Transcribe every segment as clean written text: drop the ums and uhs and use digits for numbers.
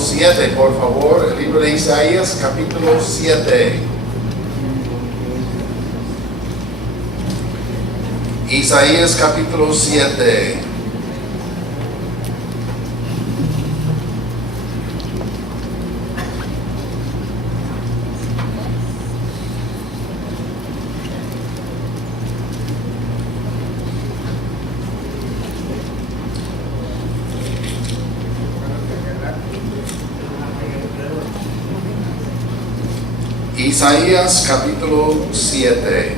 7, por favor. El libro de Isaías, capítulo 7. Isaías, capítulo 7. Isaías capítulo 7.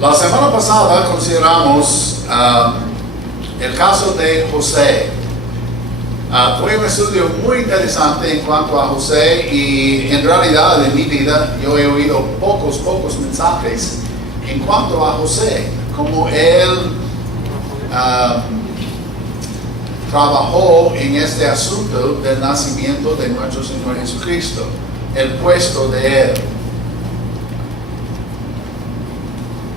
La semana pasada consideramos el caso de José. Fue un estudio muy interesante en cuanto a José, y en realidad en mi vida yo he oído pocos mensajes en cuanto a José, como él trabajó en este asunto del nacimiento de nuestro Señor Jesucristo, el puesto de él.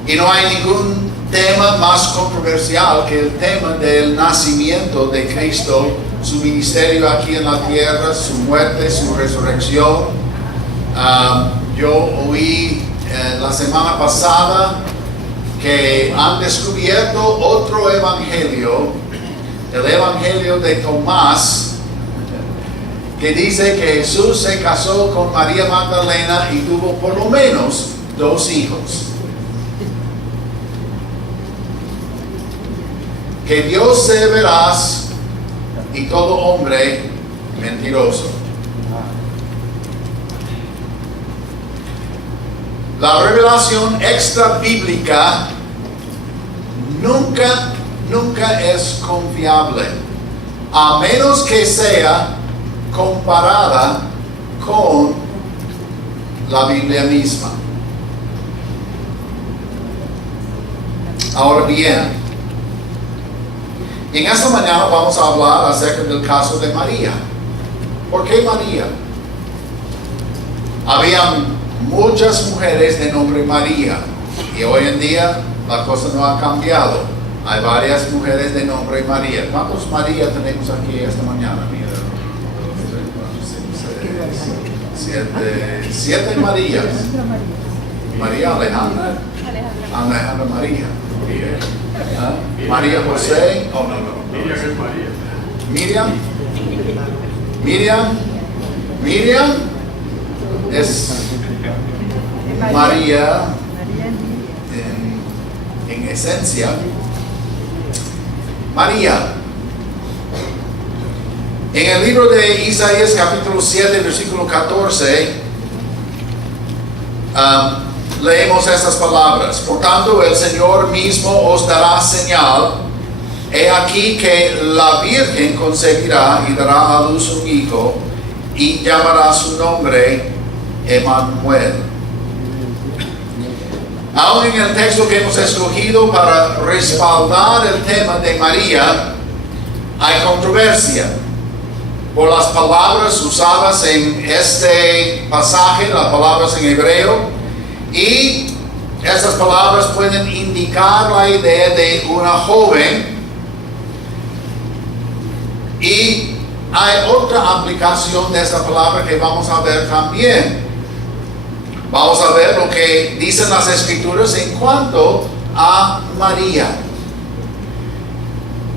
Y no hay ningún tema más controversial que el tema del nacimiento de Cristo, su ministerio aquí en la tierra, su muerte, su resurrección. Yo oí la semana pasada que han descubierto otro evangelio, el evangelio de Tomás, que dice que Jesús se casó con María Magdalena y tuvo por lo menos 2 hijos. Que Dios sea veraz y todo hombre mentiroso. La revelación extra bíblica nunca es confiable, a menos que sea comparada con la Biblia misma. Ahora bien, en esta mañana vamos a hablar acerca del caso de María. ¿Por qué María? Habían muchas mujeres de nombre María, y hoy en día la cosa no ha cambiado. Hay varias mujeres de nombre María. ¿Cuántos María tenemos aquí esta mañana? Mira, 7 Marías. María Alejandra. Alejandra María. María José. Oh, no. Miriam es María en esencia. María. En el libro de Isaías capítulo 7 versículo 14 leemos estas palabras: por tanto el Señor mismo os dará señal, he aquí que la Virgen concebirá y dará a luz un hijo, y llamará su nombre Emmanuel. Aún en el texto que hemos escogido para respaldar el tema de María, hay controversia por las palabras usadas en este pasaje, las palabras en hebreo, y estas palabras pueden indicar la idea de una joven, y hay otra aplicación de esta palabra que vamos a ver también. Vamos a ver lo que dicen las Escrituras en cuanto a María.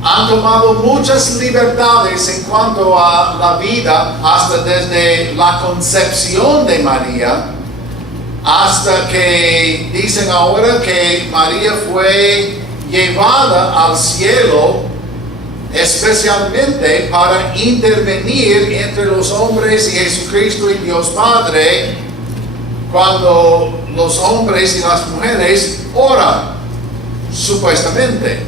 Han tomado muchas libertades en cuanto a la vida, hasta desde la concepción de María, hasta que dicen ahora que María fue llevada al cielo especialmente para intervenir entre los hombres y Jesucristo y Dios Padre, cuando los hombres y las mujeres oran, supuestamente.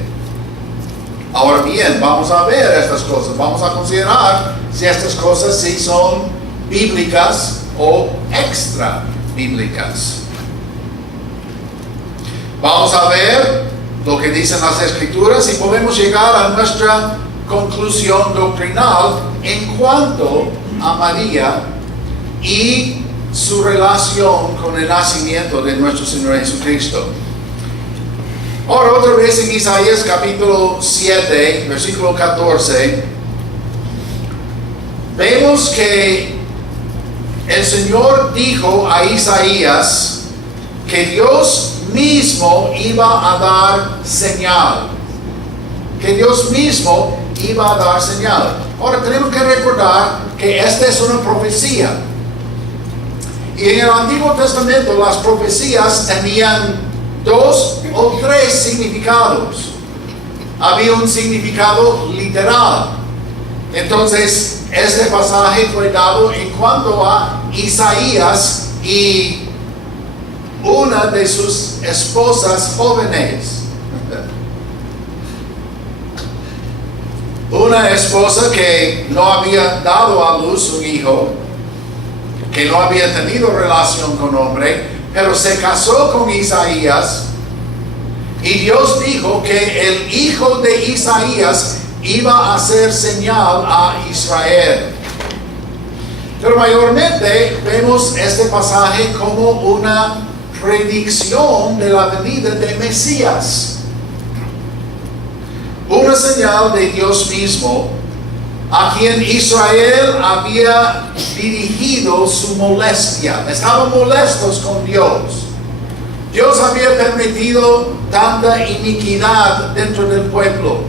Ahora bien, vamos a ver estas cosas, vamos a considerar si estas cosas sí son bíblicas o extra bíblicas. Vamos a ver lo que dicen las Escrituras y podemos llegar a nuestra conclusión doctrinal en cuanto a María y su relación con el nacimiento de nuestro Señor Jesucristo. Ahora otra vez en Isaías capítulo 7, versículo 14, vemos que el Señor dijo a Isaías que Dios mismo iba a dar señal. Que Dios mismo iba a dar señal. Ahora tenemos que recordar que esta es una profecía. Y en el Antiguo Testamento las profecías tenían 2 o 3 significados. Había un significado literal. Entonces, este pasaje fue dado en cuanto a Isaías y una de sus esposas jóvenes. Una esposa que no había dado a luz un hijo, que no había tenido relación con hombre, pero se casó con Isaías, y Dios dijo que el hijo de Isaías iba a hacer señal a Israel. Pero mayormente vemos este pasaje como una predicción de la venida de Mesías. Una señal de Dios mismo, a quien Israel había dirigido su molestia. Estaban molestos con Dios. Dios había permitido tanta iniquidad dentro del pueblo.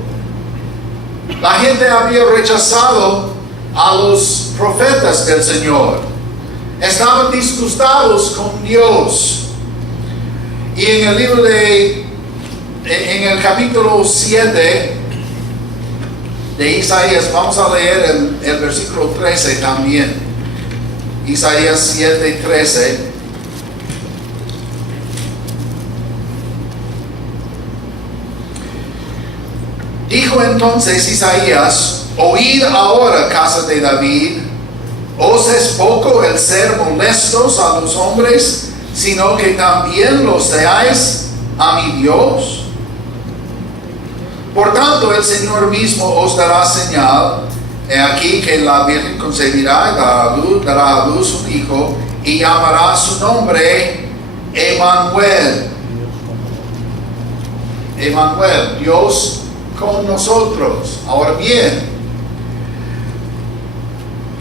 La gente había rechazado a los profetas del Señor. Estaban disgustados con Dios. Y en el libro en el capítulo 7 de Isaías, vamos a leer el versículo 13 también. Isaías 7:13. Dijo entonces Isaías: oíd ahora, casa de David, ¿os es poco el ser molestos a los hombres, sino que también lo seáis a mi Dios? Por tanto, el Señor mismo os dará señal. He aquí que la Virgen concebirá y dará a luz un hijo, y llamará su nombre Emmanuel. Emmanuel, Dios con nosotros. Ahora bien,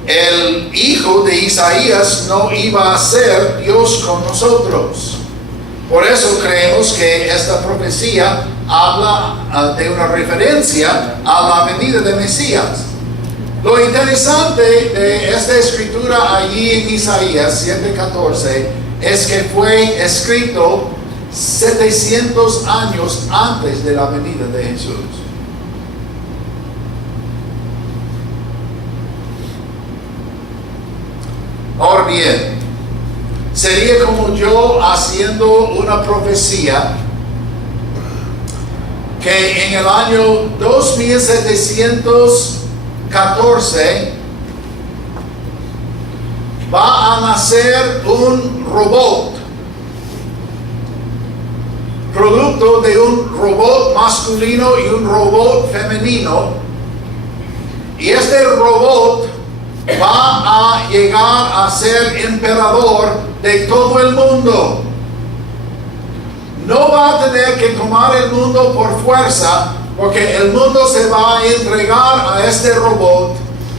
el hijo de Isaías no iba a ser Dios con nosotros. Por eso creemos que esta profecía habla de una referencia a la venida de Mesías. Lo interesante de esta escritura allí en Isaías 7:14 es que fue escrito 700 años antes de la venida de Jesús. Ahora bien, sería como yo haciendo una profecía que en el año 2714 va a nacer un robot, producto de un robot masculino y un robot femenino, y este robot va a llegar a ser emperador de todo el mundo. No va a tener que tomar el mundo por fuerza, porque el mundo se va a entregar a este robot,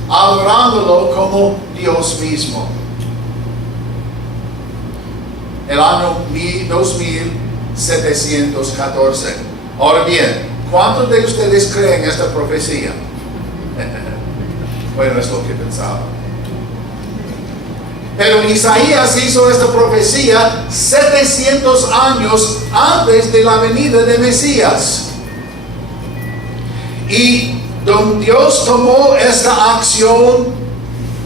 adorándolo como Dios mismo. El año 2714. Ahora bien, ¿cuántos de ustedes creen esta profecía? Bueno, es lo que pensaba. Pero Isaías hizo esta profecía 700 años antes de la venida de Mesías. Y Dios tomó esta acción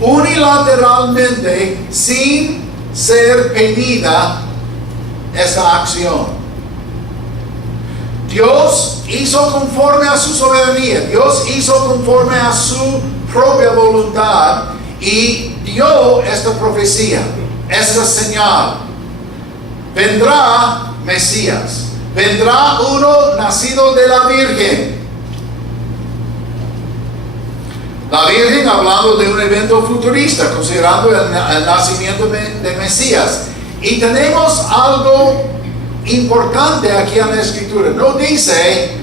unilateralmente, sin ser pedida esta acción. Dios hizo conforme a su soberanía. Dios hizo conforme a su propia voluntad y dio esta profecía, esta señal. Vendrá Mesías, vendrá uno nacido de la Virgen. La Virgen hablando de un evento futurista, considerando el nacimiento de Mesías. Y tenemos algo importante aquí en la Escritura. No dice,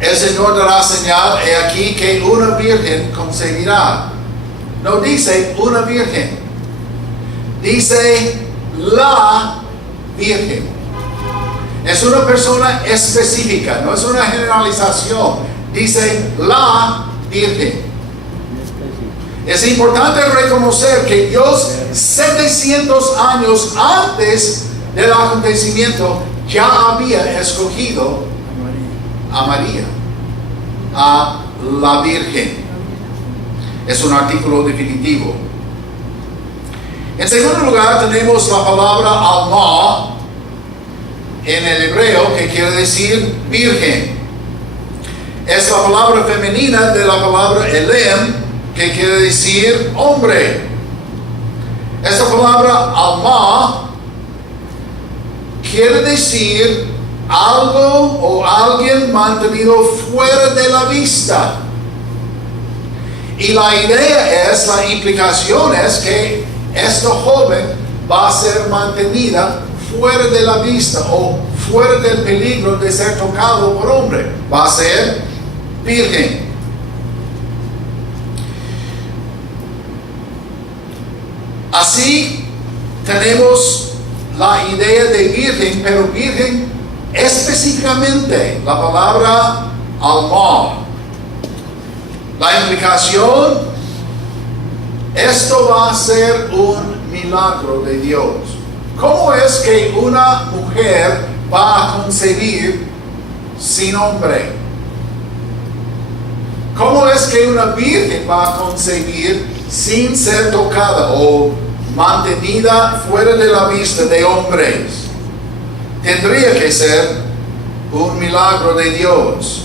el Señor dará señal, he aquí que una virgen concebirá. No dice una virgen. Dice la Virgen. Es una persona específica, no es una generalización. Dice la Virgen. Es importante reconocer que Dios 700 años antes del acontecimiento ya había escogido a María, a la Virgen. Es un artículo definitivo. En segundo lugar tenemos la palabra alma en el hebreo, que quiere decir virgen. Es la palabra femenina de la palabra elem, que quiere decir hombre. Esta palabra alma quiere decir algo o alguien mantenido fuera de la vista. Y la idea es, la implicación es que esta joven va a ser mantenida fuera de la vista o fuera del peligro de ser tocado por hombre. Va a ser virgen. Así tenemos la idea de virgen, pero virgen específicamente, la palabra alma. La implicación, esto va a ser un milagro de Dios. ¿Cómo es que una mujer va a concebir sin hombre? ¿Cómo es que una virgen va a concebir sin ser tocada o mantenida fuera de la vista de hombres? Tendría que ser un milagro de Dios.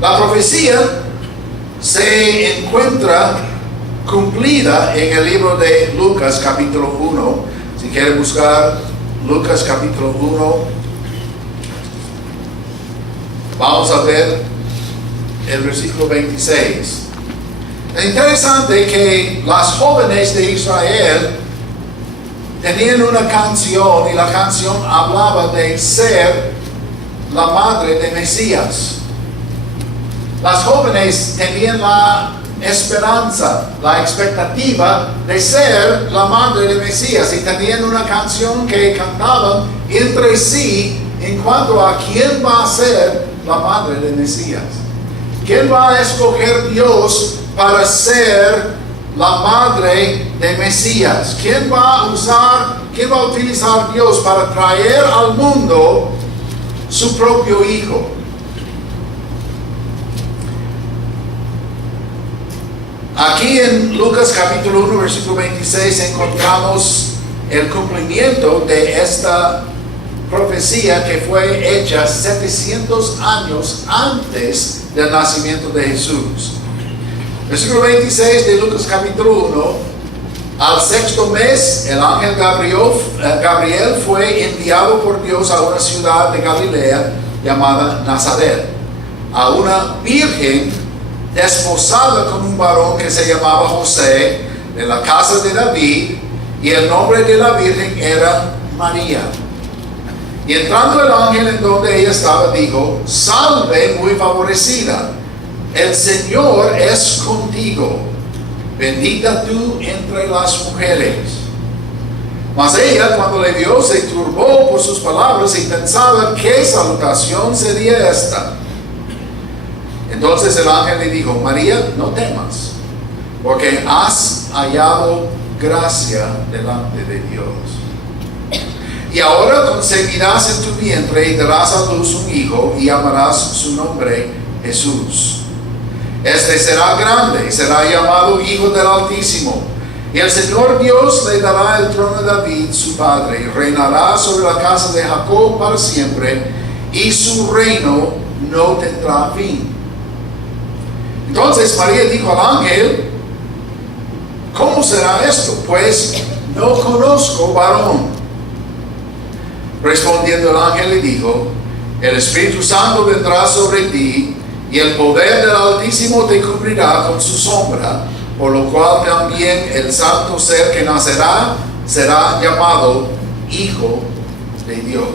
La profecía se encuentra cumplida en el libro de Lucas capítulo 1. Si quieren buscar Lucas capítulo 1, vamos a ver el versículo 26. Es interesante que las jóvenes de Israel tenían una canción y la canción hablaba de ser la madre de Mesías. Las jóvenes tenían la esperanza, la expectativa de ser la madre de Mesías y tenían una canción que cantaban entre sí en cuanto a quién va a ser la madre de Mesías. ¿Quién va a escoger Dios para ser la madre de Mesías? ¿Quién va a utilizar Dios para traer al mundo su propio hijo? Aquí en Lucas capítulo 1, versículo 26, encontramos el cumplimiento de esta profecía que fue hecha 700 años antes del nacimiento de Jesús. Versículo 26 de Lucas capítulo 1. Al sexto mes, el ángel Gabriel fue enviado por Dios a una ciudad de Galilea llamada Nazaret, a una virgen desposada con un varón que se llamaba José, de la casa de David, y el nombre de la virgen era María. Y entrando el ángel en donde ella estaba, dijo: salve, muy favorecida, el Señor es contigo, bendita tú entre las mujeres. Mas ella, cuando le vio, se turbó por sus palabras y pensaba qué salutación sería esta. Entonces el ángel le dijo: María, no temas, porque has hallado gracia delante de Dios. Y ahora concebirás en tu vientre y darás a luz un hijo y llamarás su nombre Jesús. Este será grande y será llamado Hijo del Altísimo. Y el Señor Dios le dará el trono de David, su padre, y reinará sobre la casa de Jacob para siempre, y su reino no tendrá fin. Entonces María dijo al ángel: ¿cómo será esto? Pues no conozco varón. Respondiendo el ángel le dijo: El Espíritu Santo vendrá sobre ti y el poder del Altísimo te cubrirá con su sombra, por lo cual también el santo ser que nacerá será llamado Hijo de Dios.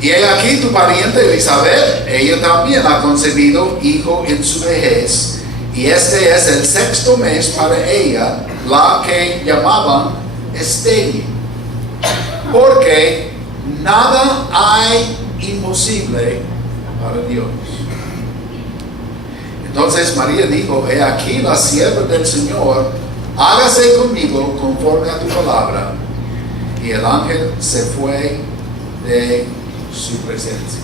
Y he aquí tu pariente Elizabeth, ella también ha concebido hijo en su vejez, y este es el 6º mes para ella, la que llamaban estéril, porque nada hay imposible para Dios. Entonces María dijo: he aquí la sierva del Señor, hágase conmigo conforme a tu palabra. Y el ángel se fue de su presencia.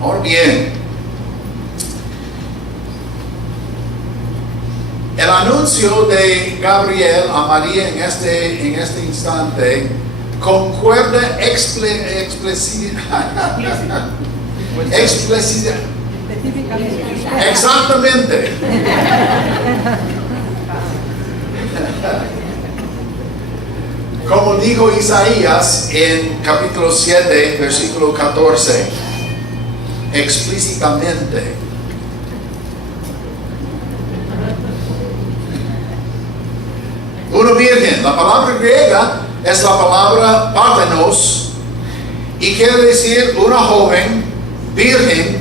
Ahora bien, el anuncio de Gabriel a María en este instante concuerda exactamente. Como dijo Isaías en capítulo 7, versículo 14, explícitamente. Una virgen, la palabra griega es la palabra parthenos y quiere decir una joven virgen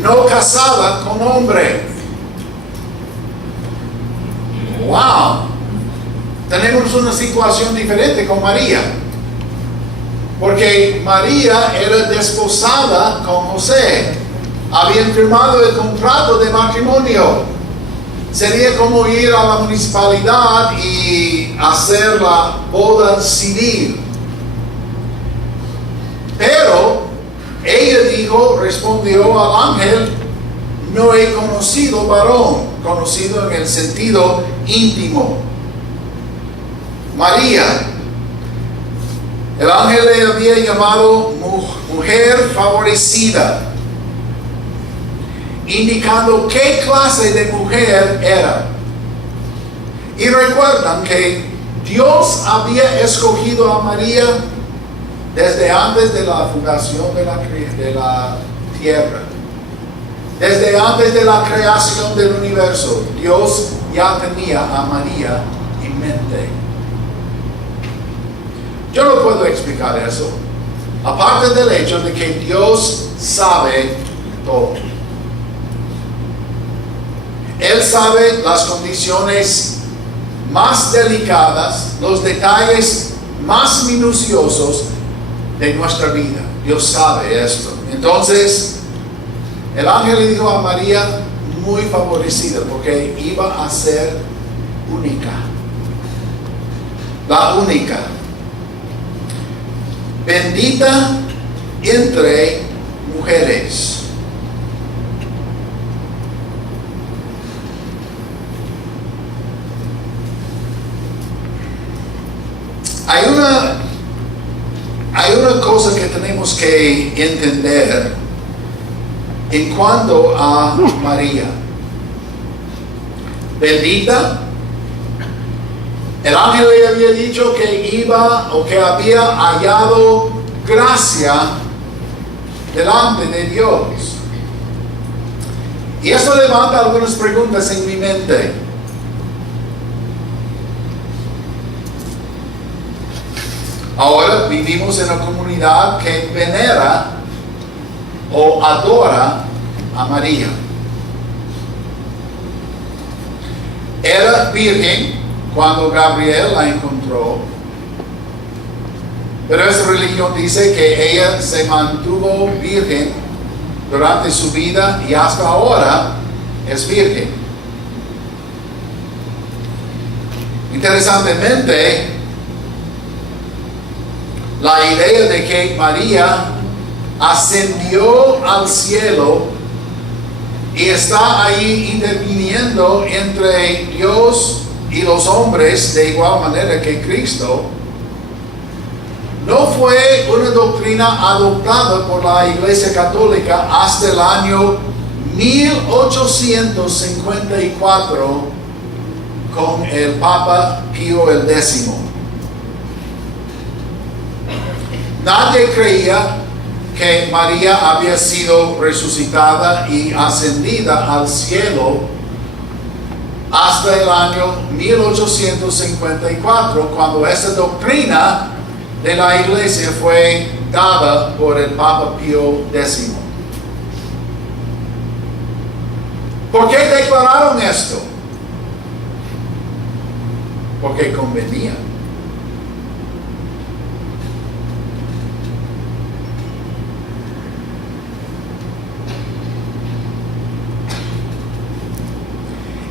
no casada con hombre. Wow. Tenemos una situación diferente con María, porque María era desposada con José, habían firmado el contrato de matrimonio. Sería como ir a la municipalidad y hacer la boda civil. Pero ella respondió al ángel: no he conocido varón, conocido en el sentido íntimo. María, el ángel le había llamado mujer favorecida, indicando qué clase de mujer era. Y recuerdan que Dios había escogido a María desde antes de la fundación de la tierra. Desde antes de la creación del universo, Dios ya tenía a María en mente. Yo no puedo explicar eso, aparte del hecho de que Dios sabe todo. Él sabe las condiciones más delicadas, los detalles más minuciosos de nuestra vida. Dios sabe esto. Entonces, el ángel le dijo a María, muy favorecida, porque iba a ser única. La única. Bendita entre mujeres. Hay una cosa que tenemos que entender en cuanto a María. Bendita. El ángel le había dicho que había hallado gracia delante de Dios. Y eso levanta algunas preguntas en mi mente. Ahora vivimos en una comunidad que venera o adora a María. Era virgen cuando Gabriel la encontró, pero esa religión dice que ella se mantuvo virgen durante su vida y hasta ahora es virgen. Interesantemente, la idea de que María ascendió al cielo y está ahí interviniendo entre Dios y los hombres de igual manera que Cristo, no fue una doctrina adoptada por la Iglesia Católica hasta el año 1854 con el Papa Pío X. Nadie creía que María había sido resucitada y ascendida al cielo hasta el año 1854, cuando esa doctrina de la iglesia fue dada por el Papa Pío X. ¿Por qué declararon esto? Porque convenía.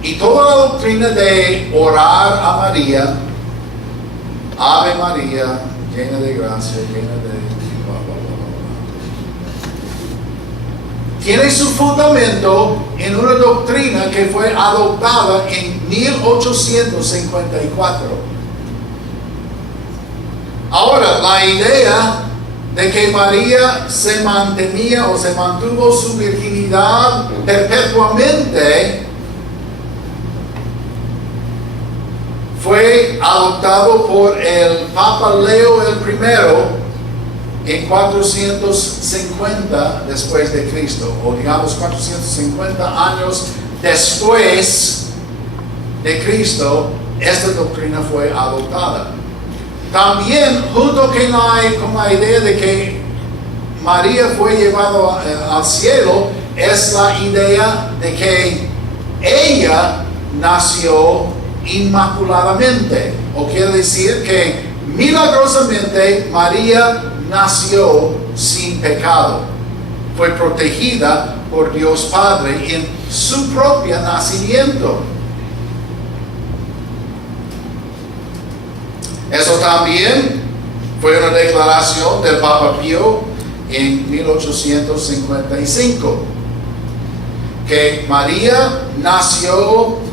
Y toda la doctrina de orar a María, Ave María, llena de gracia, llena de... bla, bla, bla, bla, tiene su fundamento en una doctrina que fue adoptada en 1854. Ahora, la idea de que María se mantenía o se mantuvo su virginidad perpetuamente fue adoptado por el Papa Leo I en 450 después de Cristo, o digamos 450 años después de Cristo, esta doctrina fue adoptada. También, junto con la idea de que María fue llevada al cielo, es la idea de que ella nació inmaculadamente, o quiere decir que milagrosamente María nació sin pecado, fue protegida por Dios Padre en su propio nacimiento. Eso también fue una declaración del Papa Pío en 1855, que María nació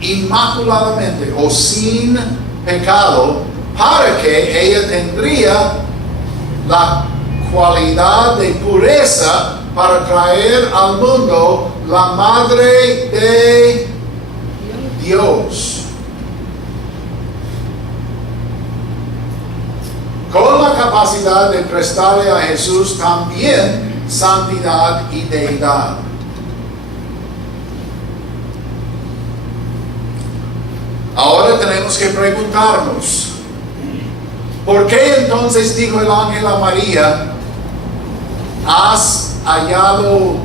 inmaculadamente o sin pecado, para que ella tendría la cualidad de pureza para traer al mundo la Madre de Dios, con la capacidad de prestarle a Jesús también santidad y deidad. Ahora tenemos que preguntarnos, ¿por qué entonces dijo el ángel a María, has hallado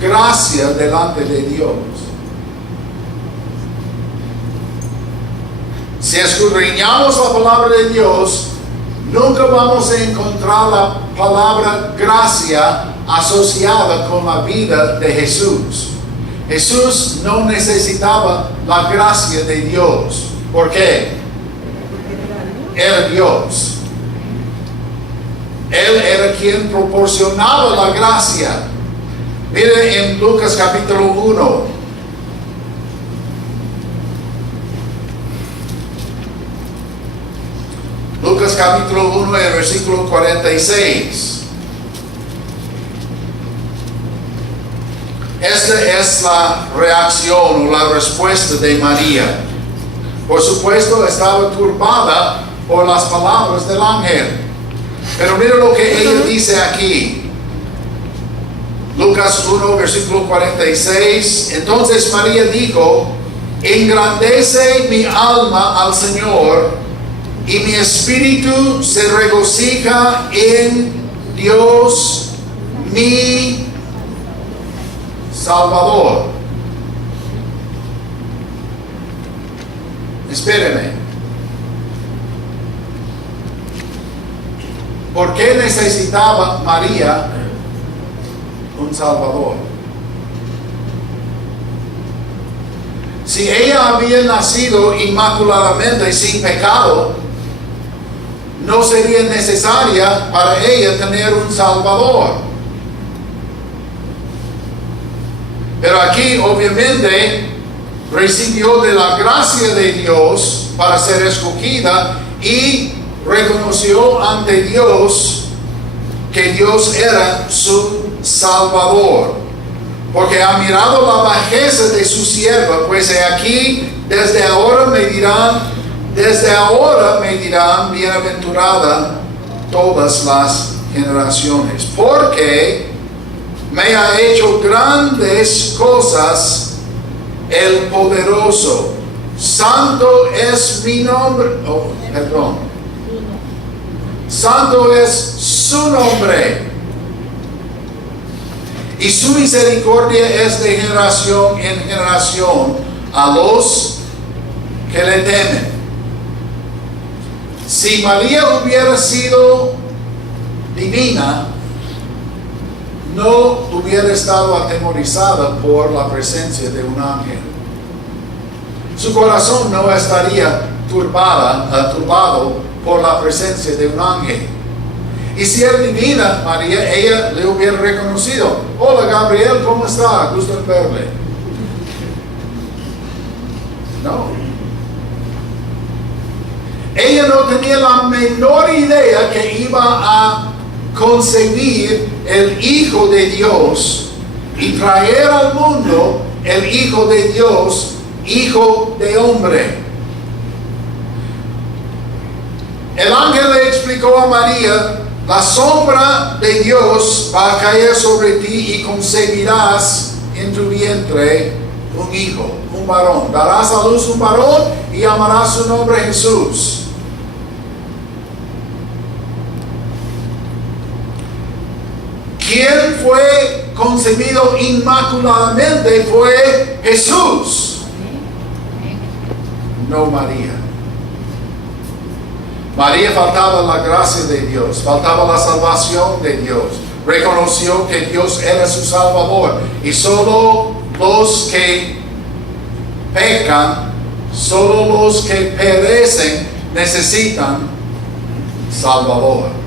gracia delante de Dios? Si escudriñamos la palabra de Dios, nunca vamos a encontrar la palabra gracia asociada con la vida de Jesús. Jesús no necesitaba la gracia de Dios. ¿Por qué? Era Dios. Él era quien proporcionaba la gracia. Mire en Lucas capítulo 1. Lucas capítulo 1, el versículo 46. Esta es la reacción o la respuesta de María. Por supuesto, estaba turbada por las palabras del ángel. Pero mira lo que ella dice aquí. Lucas 1, versículo 46. Entonces María dijo, engrandece mi alma al Señor, y mi espíritu se regocija en Dios mi Salvador. Espéreme. ¿Por qué necesitaba María un Salvador? Si ella había nacido inmaculadamente sin pecado, no sería necesaria para ella tener un Salvador. Pero aquí obviamente recibió de la gracia de Dios para ser escogida y reconoció ante Dios que Dios era su Salvador, porque ha mirado la bajeza de su sierva, pues he aquí, desde ahora me dirán bienaventurada todas las generaciones. Porque me ha hecho grandes cosas el poderoso. Santo es mi nombre. Santo es su nombre. Y su misericordia es de generación en generación a los que le temen. Si María hubiera sido divina, no hubiera estado atemorizada por la presencia de un ángel. Su corazón no estaría turbado por la presencia de un ángel. Y si es divina, María, ella le hubiera reconocido: hola Gabriel, ¿cómo está? Gusto en verle. No. Ella no tenía la menor idea que iba a concebir el Hijo de Dios y traer al mundo el Hijo de Dios, Hijo de hombre. El ángel le explicó a María: la sombra de Dios va a caer sobre ti y concebirás en tu vientre un hijo, un varón. Darás a luz un varón y llamarás su nombre Jesús. ¿Quién fue concebido inmaculadamente? Fue Jesús, no María. María faltaba la gracia de Dios, faltaba la salvación de Dios. Reconoció que Dios era su Salvador. Y solo los que pecan, solo los que perecen necesitan Salvador.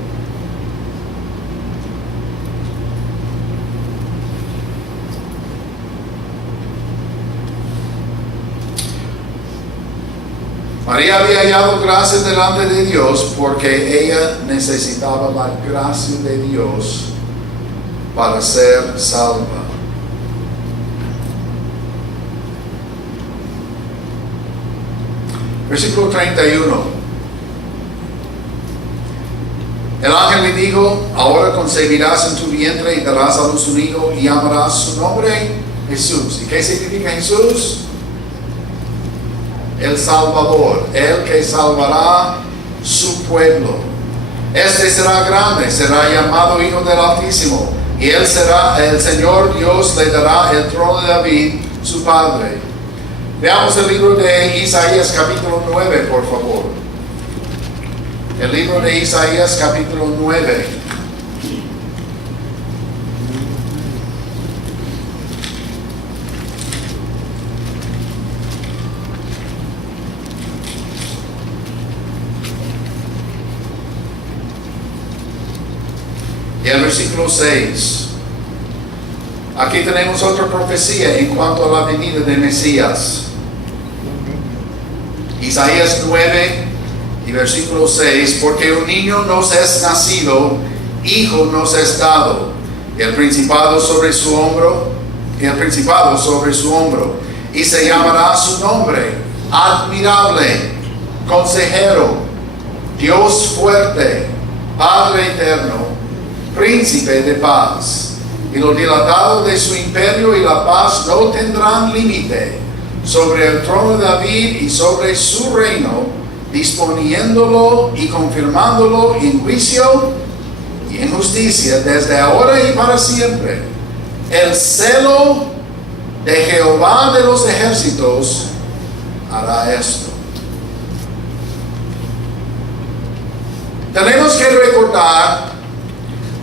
María había hallado gracia delante de Dios porque ella necesitaba la gracia de Dios para ser salva. Versículo 31. El ángel le dijo: ahora concebirás en tu vientre y darás a luz un hijo y llamarás su nombre Jesús. ¿Y qué significa Jesús? El Salvador, el que salvará su pueblo. Este será grande, será llamado Hijo del Altísimo, y él será, el Señor Dios le dará el trono de David, su padre. Veamos el libro de Isaías capítulo 9, por favor. El libro de Isaías capítulo 9. Y el versículo 6. Aquí tenemos otra profecía en cuanto a la venida de Mesías. Isaías 9 y versículo 6. Porque un niño nos es nacido, hijo nos es dado, y el principado sobre su hombro, y se llamará su nombre: admirable, consejero, Dios fuerte, Padre eterno, príncipe de paz. Y lo dilatado de su imperio y la paz no tendrán límite sobre el trono de David y sobre su reino, disponiéndolo y confirmándolo en juicio y en justicia desde ahora y para siempre. El celo de Jehová de los ejércitos hará esto. Tenemos que recordar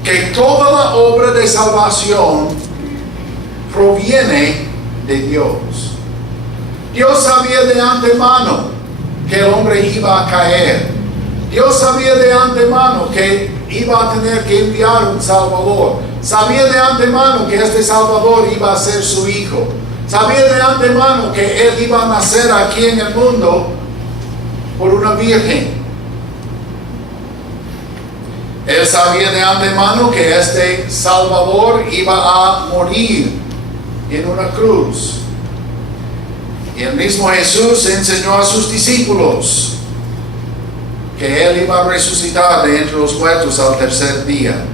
que toda la obra de salvación proviene de Dios. Dios sabía de antemano que el hombre iba a caer. Dios sabía de antemano que iba a tener que enviar un Salvador. Sabía de antemano que este Salvador iba a ser su hijo. Sabía de antemano que él iba a nacer aquí en el mundo por una virgen. Él sabía de antemano que este Salvador iba a morir en una cruz. Y el mismo Jesús enseñó a sus discípulos que Él iba a resucitar de entre los muertos al tercer día.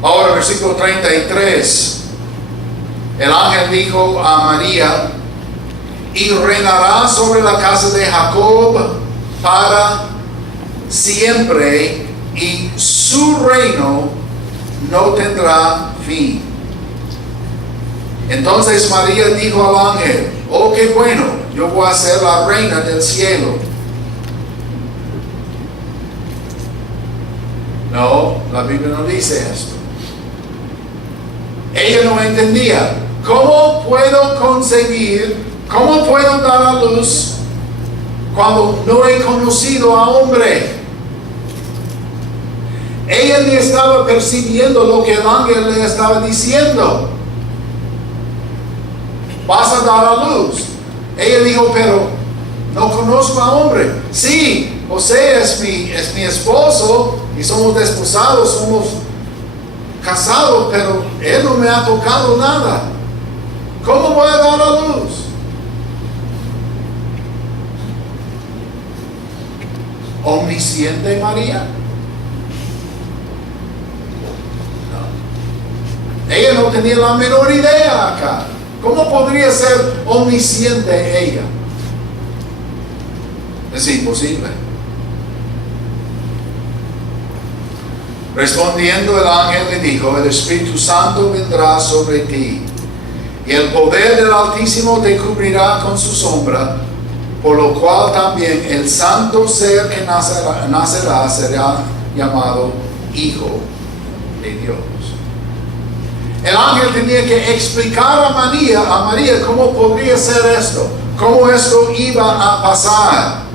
Ahora, versículo 33. El ángel dijo a María: y reinará sobre la casa de Jacob para siempre, y su reino no tendrá fin. Entonces María dijo al ángel: oh, qué bueno, yo voy a ser la reina del cielo. No, la Biblia no dice esto. Ella no entendía. ¿Cómo puedo concebir? ¿Cómo puedo dar a luz cuando no he conocido a hombre? Ella ni estaba percibiendo lo que el ángel le estaba diciendo. Vas a dar a luz. Ella dijo: pero no conozco a hombre. Sí, José es mi esposo y somos desposados, somos casados, pero él no me ha tocado nada. ¿Cómo voy a dar a luz? ¿Omnisciente María? No. Ella no tenía la menor idea acá. ¿Cómo podría ser omnisciente ella? Es imposible. Respondiendo, el ángel le dijo: el Espíritu Santo vendrá sobre ti, y el poder del Altísimo te cubrirá con su sombra, por lo cual también el santo ser que nacerá será llamado Hijo de Dios. El ángel tenía que explicar a María cómo podría ser esto, cómo esto iba a pasar.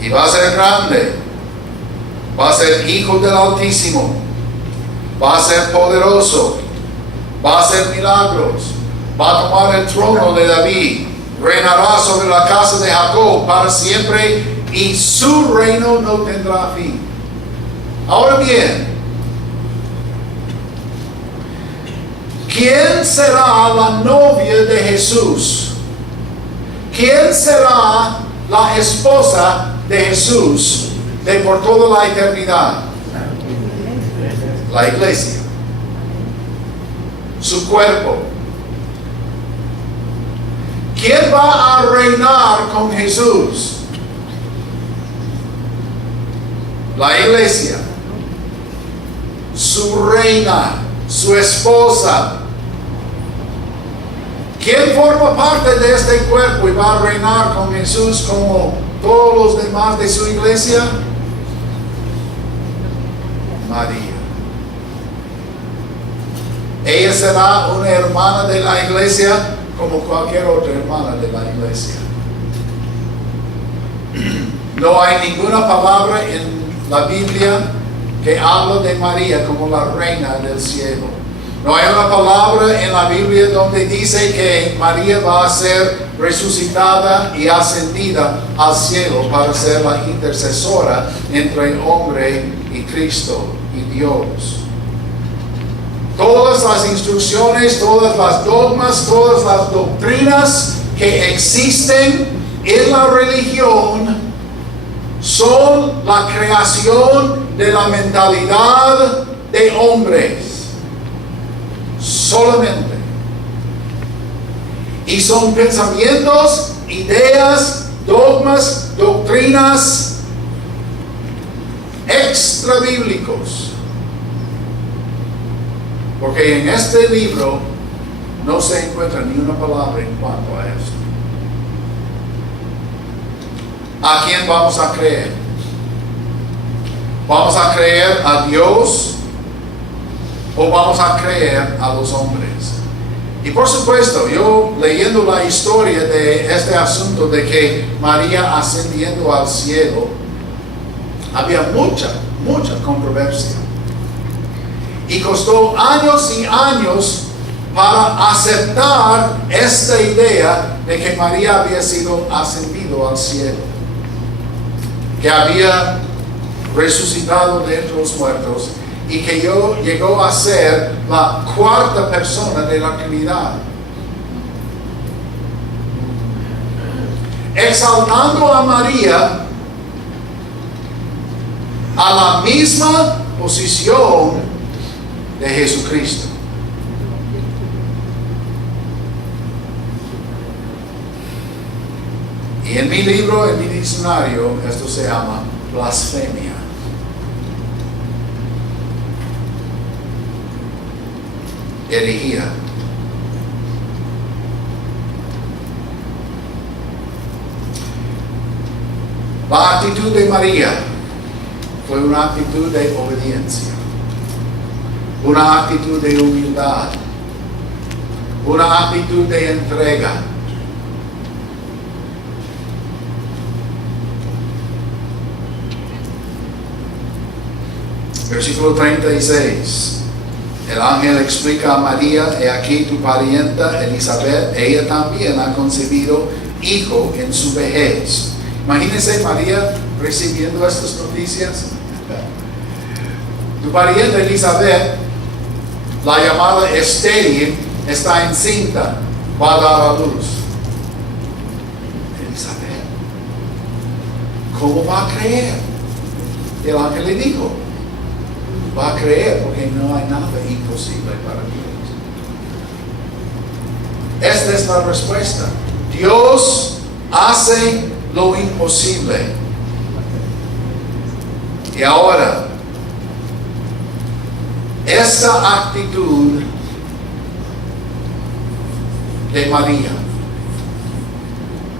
Y va a ser grande, va a ser Hijo del Altísimo, va a ser poderoso, va a hacer milagros, va a tomar el trono de David, reinará sobre la casa de Jacob para siempre, y su reino no tendrá fin. Ahora bien, ¿quién será la novia de Jesús? ¿Quién será la esposa de Jesús de por toda la eternidad? La iglesia, su cuerpo. ¿Quién va a reinar con Jesús? La iglesia, su reina, su esposa. ¿Quién forma parte de este cuerpo y va a reinar con Jesús como todos los demás de su iglesia? María. Ella será una hermana de la iglesia como cualquier otra hermana de la iglesia. No hay ninguna palabra en la Biblia que habla de María como la reina del cielo. No hay una palabra en la Biblia donde dice que María va a ser resucitada y ascendida al cielo para ser la intercesora entre hombre y Cristo y Dios. Todas las instrucciones, todas las dogmas, todas las doctrinas que existen en la religión son la creación de la mentalidad de hombres. Solamente. Y son pensamientos, ideas, dogmas, doctrinas extrabíblicos. Porque en este libro no se encuentra ni una palabra en cuanto a esto. ¿A quién vamos a creer? ¿Vamos a creer a Dios o vamos a creer a los hombres? Y por supuesto, yo leyendo la historia de este asunto de que María ascendiendo al cielo, había mucha controversia. Y costó años y años para aceptar esta idea de que María había sido ascendido al cielo, que había resucitado de entre los muertos y que llegó a ser la cuarta persona de la Trinidad. exaltando a María a la misma posición de Jesucristo. Y en mi libro, en mi diccionario, esto se llama blasfemia. Herejía. La actitud de María fue una actitud de obediencia, una actitud de humildad, una actitud de entrega. Versículo 36. El ángel explica a María: he aquí tu parienta Elizabeth, ella también ha concebido hijo en su vejez. Imagínense María recibiendo estas noticias. Tu parienta Elizabeth, la llamada estéril, está encinta, va a dar a luz. Elizabeth, ¿cómo va a creer? El ángel le dijo: va a creer porque no hay nada imposible para Dios. Esta es la respuesta. Dios hace lo imposible. Y ahora, esta actitud de María.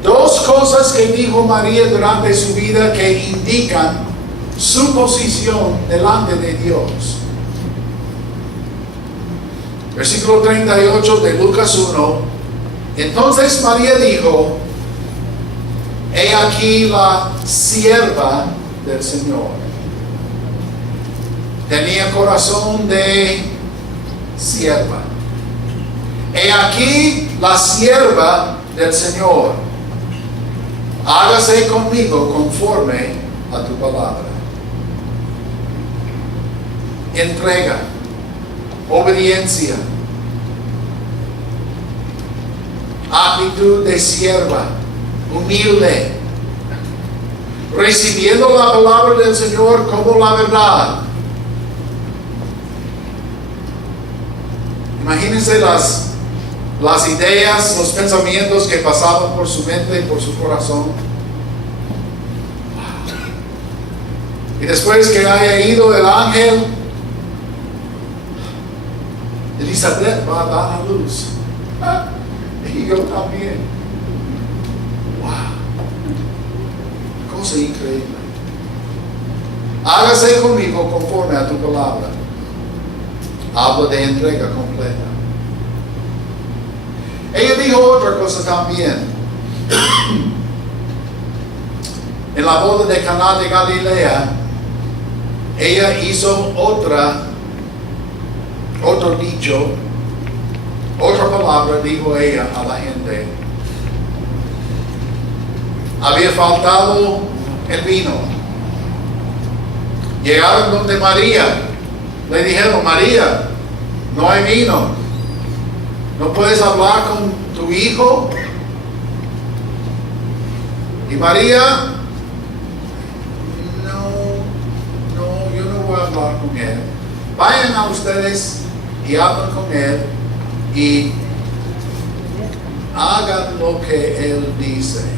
Dos cosas que dijo María durante su vida que indican su posición delante de Dios. Versículo 38 de Lucas 1. Entonces María dijo: he aquí la sierva del Señor. Tenía corazón de sierva. He aquí la sierva del Señor. Hágase conmigo conforme a tu palabra. Entrega, obediencia, actitud de sierva, humilde, recibiendo la palabra del Señor como la verdad. Imagínense las ideas, los pensamientos que pasaban por su mente y por su corazón. Y después que haya ido el ángel, Elizabeth va a dar a luz. Y yo también. Wow. Cosa increíble. Hágase conmigo conforme a tu palabra. Habla de entrega completa. Ella dijo otra cosa también. En la boda de Caná de Galilea, ella hizo otro dicho, otra palabra dijo ella a la gente. Había faltado el vino. Llegaron donde María. Le dijeron: María, no hay vino. ¿No puedes hablar con tu hijo? Y María: no, yo no voy a hablar con él. Vayan a ustedes y hablan con él y hagan lo que él dice.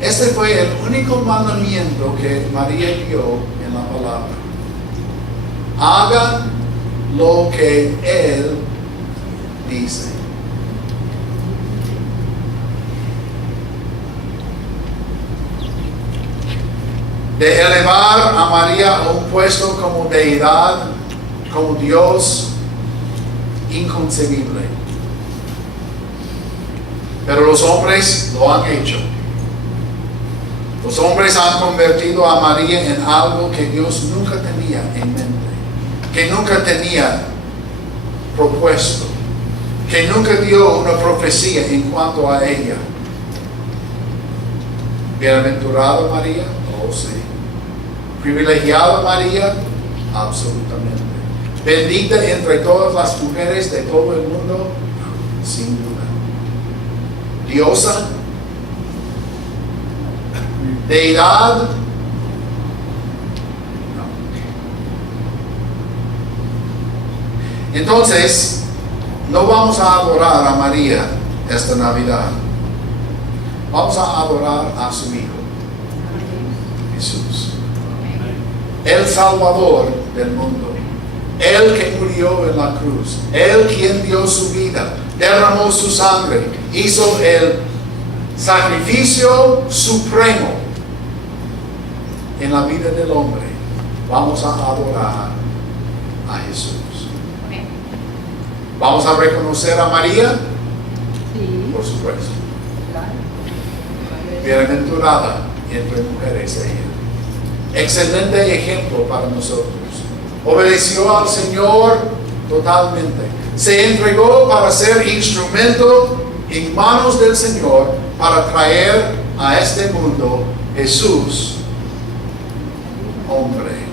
Este fue el único mandamiento que María dio en la palabra. Hagan lo que él dice. De elevar a María a un puesto como deidad, como Dios, inconcebible. Pero los hombres lo han hecho. Los hombres han convertido a María en algo que Dios nunca tenía en mente, que nunca tenía propuesto, que nunca dio una profecía en cuanto a ella. Bienaventurada María, oh sí. Privilegiada María, absolutamente. Bendita entre todas las mujeres de todo el mundo, sin duda. diosa, deidad. No. Entonces, no vamos a adorar a María esta Navidad. Vamos a adorar a su Hijo, Jesús, el Salvador del mundo, el que murió en la cruz, el quien dio su vida, derramó su sangre, hizo el sacrificio supremo en la vida del hombre. Vamos a adorar a Jesús. Vamos a reconocer a María, Sí, por supuesto. claro. Bienaventurada entre mujeres ella. Excelente ejemplo para nosotros. Obedeció al Señor totalmente. Se entregó para ser instrumento en manos del Señor para traer a este mundo Jesús, hombre.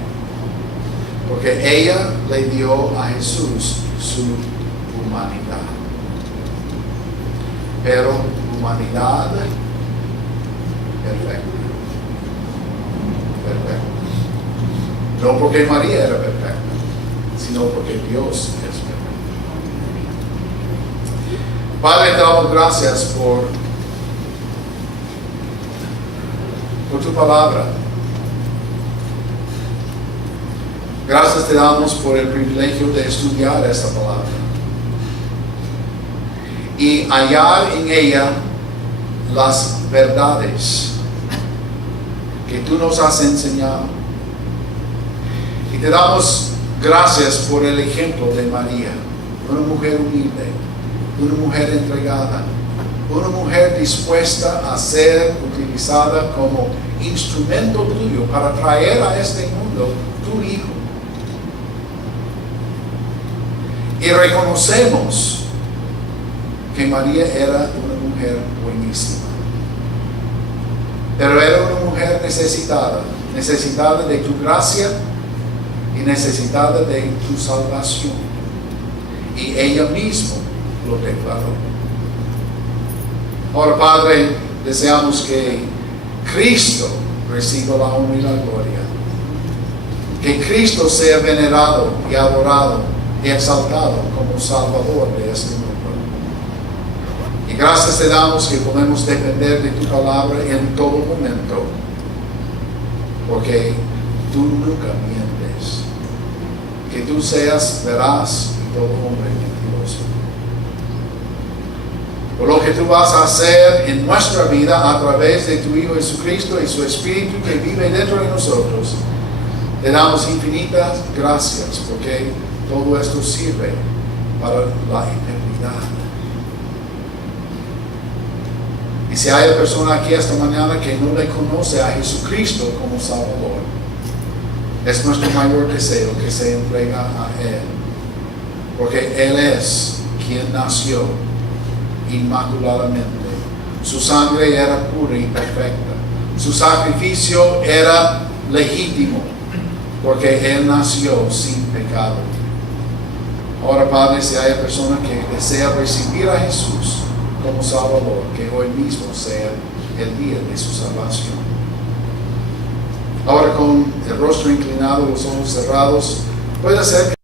Porque ella le dio a Jesús su humanidad. Pero humanidad perfecta. Perfecta. No porque María era perfecta, sino porque Dios es perfecto. Padre, te damos gracias por tu palabra. Gracias te damos por el privilegio de estudiar esta palabra y hallar en ella las verdades que tú nos has enseñado. Y te damos gracias por el ejemplo de María, una mujer humilde, una mujer entregada, una mujer dispuesta a ser utilizada como instrumento tuyo para traer a este mundo tu Hijo. Y reconocemos que María era una mujer buenísima, pero era una mujer necesitada de tu gracia y necesitada de tu salvación. Y ella misma lo declaró. Ahora, Padre, deseamos que Cristo reciba la honra y la gloria. Que Cristo sea venerado y adorado y exaltado como Salvador de este mundo. Y gracias te damos que podemos depender de tu palabra en todo momento, porque tú nunca mientes. Que tú seas veraz y todo hombre mentiroso. Por lo que tú vas a hacer en nuestra vida a través de tu Hijo Jesucristo y su Espíritu que vive dentro de nosotros, te damos infinitas gracias, porque todo esto sirve para la eternidad. Y si hay persona aquí esta mañana que no le conoce a Jesucristo como Salvador, es nuestro mayor deseo que se entrega a Él, porque Él es quien nació inmaculadamente. Su sangre era pura y perfecta. Su sacrificio era legítimo, porque Él nació sin pecado. Ahora, Padre, si hay persona que desea recibir a Jesús como Salvador, que hoy mismo sea el día de su salvación. Ahora, con el rostro inclinado, los ojos cerrados, puede ser que